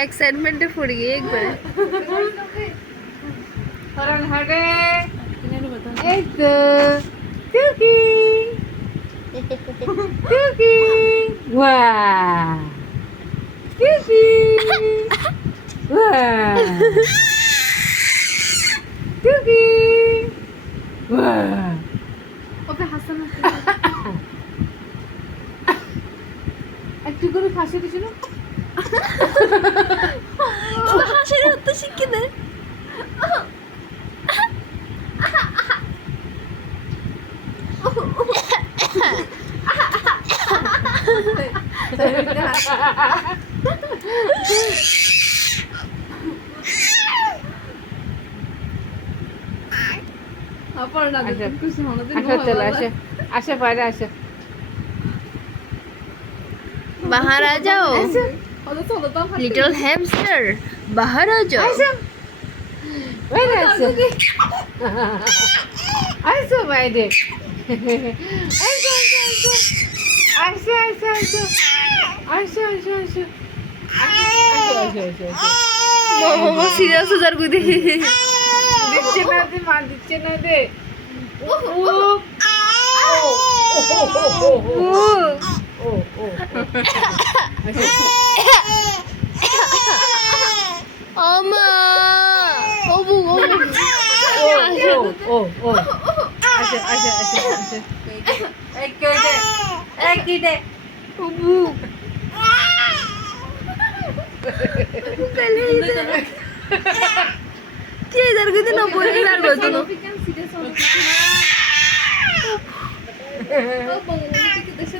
Excitement foot गई एक बार हरण हरे एक टुकी टुकी वाह टुकी वाह टुकी वाह ওকে হাসানো একটু করে ফাঁসি দিছিল হাসির হতে শিখে দে আপর না আচ্ছা। কিছু হলো আসো চলো আসো আসো বাইরে আসো बाहर आ जाओ হলো চলো তো लिटिल हैमस्टर बाहर आ जाओ বাইরে আসো আসো বাইরে আসো আসো আসো আসো আসো আসো আসো मोमो सीरियस हो जार गुदी দিচ্ছে না দে মা দিচ্ছে না দে अम्मा ओबू ओबू আসো আসো আসো আসো এক দে ओबू पहले इधर क्या इधर गुदी ना बोल इधर बोल तू সিরিয়াস হলো ও বঙ্গবন্ধু কি দেশে